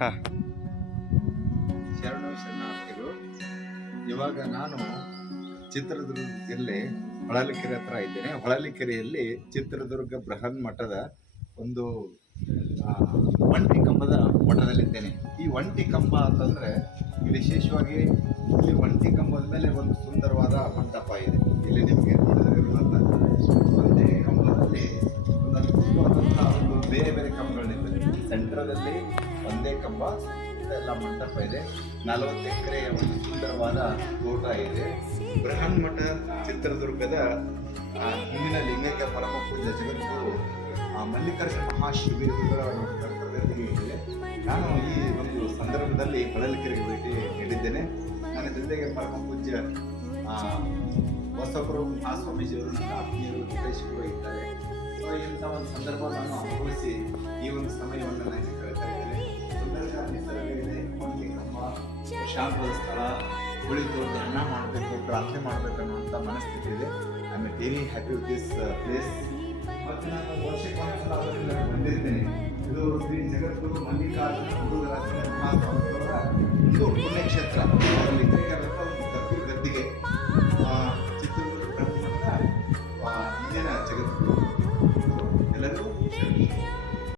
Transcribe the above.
ಹಾಂ ಶರಣಾರ್ಥಿಗಳು. ಇವಾಗ ನಾನು ಚಿತ್ರದುರ್ಗ ಜಿಲ್ಲೆ ಹೊಳಲಿಕೆರೆ ಹತ್ರ ಇದ್ದೇನೆ. ಹೊಳಲಿಕೆರೆಯಲ್ಲಿ ಚಿತ್ರದುರ್ಗ ಬೃಹನ್ ಮಠದ ಒಂದು ಒಂಟಿ ಕಂಬದ ಮಠದಲ್ಲಿದ್ದೇನೆ. ಈ ಒಂಟಿ ಕಂಬ ಅಂತಂದರೆ ವಿಶೇಷವಾಗಿ ಇಲ್ಲಿ ಒಂಟಿ ಕಂಬದ ಮೇಲೆ ಒಂದು ಸುಂದರವಾದ ಮಂಟಪ ಇದೆ. ಇಲ್ಲಿ ನಿಮಗೆ ಒಂದೇ ಕಂಬದಲ್ಲಿ ಒಂದು ಅದ್ಭುತವಾದಂಥ ಒಂದು ಬೇರೆ ಬೇರೆ ಕಂಬಗಳಿರ್ತದೆ. ಸೆಂಟ್ರದಲ್ಲಿ ಒಂದೇ ಕಂಬ, ಎಲ್ಲ ಮಂಟಪ ಇದೆ. 40 ಎಕರೆಯ ಒಂದು ಸುಂದರವಾದ ತೋಟ ಇದೆ. ಬೃಹನ್ ಮಠ ಚಿತ್ರದುರ್ಗದ ಹಿಂದಿನ ಲಿಂಗೈಕ್ಯ ಪರಮ ಪೂಜ್ಯ ಜಗದ್ಗುರು ಮಲ್ಲಿಕಾರ್ಜುನ ಮಹಾಶಿಬಿರಗಳ ಕರ್ತವ್ಯದಲ್ಲಿ ಇದೆ. ನಾನು ಈ ಒಂದು ಸಂದರ್ಭದಲ್ಲಿ ಹೊಳಲಿಕೆರೆಗೆ ಭೇಟಿ ನೀಡಿದ್ದೇನೆ. ನನ್ನ ಜೊತೆಗೆ ಪರಮ ಪೂಜ್ಯ ಬಸವಪುರ ಮಹಾಸ್ವಾಮೀಜಿಯವರು, ನನ್ನ ಆತ್ಮೀಯರು, ವಿದೇಶಿಗಳು ಇದ್ದಾರೆ. ಸೊ ಇಂಥ ಒಂದು ಸಂದರ್ಭ ನಾನು ಅನುಭವಿಸಿ ಈ ಒಂದು ಸಮಯವನ್ನು ನಾನು ಕಳೀತಾ ಇದ್ದೇನೆ. ಸುಂದರ ನಿಸರ್ಗ ಇದೆ, ಒಂಟಿ ಕಂಬ, ಶಾಂತವಾದ ಸ್ಥಳ, ಕುಳಿತು ಧ್ಯಾನ ಮಾಡಬೇಕು, ಪ್ರಾರ್ಥನೆ ಮಾಡಬೇಕು ಅನ್ನುವಂಥ ಮನಸ್ಥಿತಿ ಇದೆ. I am very happy with this place. ಮತ್ತು ನಾನು ವರ್ಷಕ್ಕೆ ಒಂದ್ಸಲ ಅದರಿಂದ ಬಂದಿರ್ತೇನೆ. ಇದು ಶ್ರೀ ಜಗದ್ಗುರು ಮಲ್ಲಿಕಾರ್ಜುನ ಗುರುಗಳ ಮಹಾಸ್ವಾಮಿಯವರ ಒಂದು ಪುಣ್ಯಕ್ಷೇತ್ರ.